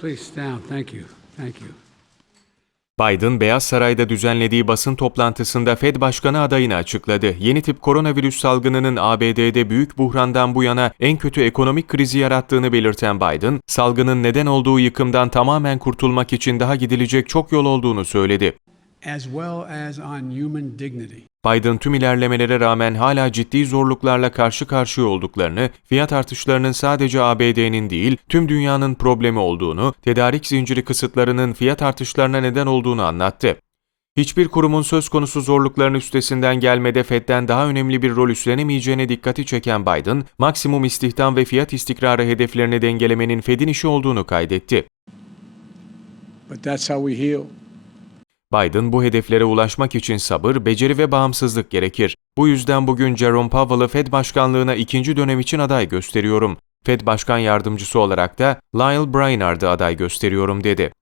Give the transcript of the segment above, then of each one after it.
Please stand. Thank you. Thank you. Biden, Beyaz Saray'da düzenlediği basın toplantısında Fed Başkanı adayını açıkladı. Yeni tip koronavirüs salgınının ABD'de büyük buhrandan bu yana en kötü ekonomik krizi yarattığını belirten Biden, salgının neden olduğu yıkımdan tamamen kurtulmak için daha gidilecek çok yol olduğunu söyledi. As well as on human dignity. Biden tüm ilerlemelere rağmen hala ciddi zorluklarla karşı karşıya olduklarını, fiyat artışlarının sadece ABD'nin değil, tüm dünyanın problemi olduğunu, tedarik zinciri kısıtlarının fiyat artışlarına neden olduğunu anlattı. Hiçbir kurumun söz konusu zorlukların üstesinden gelmede Fed'den daha önemli bir rol üstlenemeyeceğine dikkati çeken Biden, maksimum istihdam ve fiyat istikrarı hedeflerini dengelemenin Fed'in işi olduğunu kaydetti. But that's how we heal. Biden bu hedeflere ulaşmak için sabır, beceri ve bağımsızlık gerekir. Bu yüzden bugün Jerome Powell'ı Fed başkanlığına ikinci dönem için aday gösteriyorum. Fed başkan yardımcısı olarak da Lyle Brainard'ı aday gösteriyorum dedi.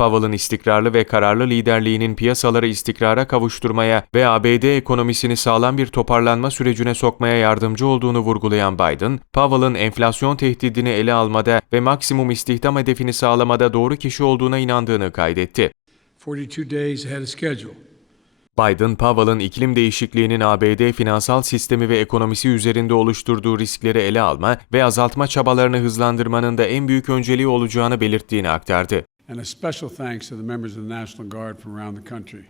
Powell'ın istikrarlı ve kararlı liderliğinin piyasaları istikrara kavuşturmaya ve ABD ekonomisini sağlam bir toparlanma sürecine sokmaya yardımcı olduğunu vurgulayan Biden, Powell'ın enflasyon tehdidini ele almada ve maksimum istihdam hedefini sağlamada doğru kişi olduğuna inandığını kaydetti. 42 days ahead of schedule. Biden, Powell'ın iklim değişikliğinin ABD finansal sistemi ve ekonomisi üzerinde oluşturduğu riskleri ele alma ve azaltma çabalarını hızlandırmanın da en büyük önceliği olacağını belirttiğini aktardı. And a special thanks to the members of the National Guard from around the country.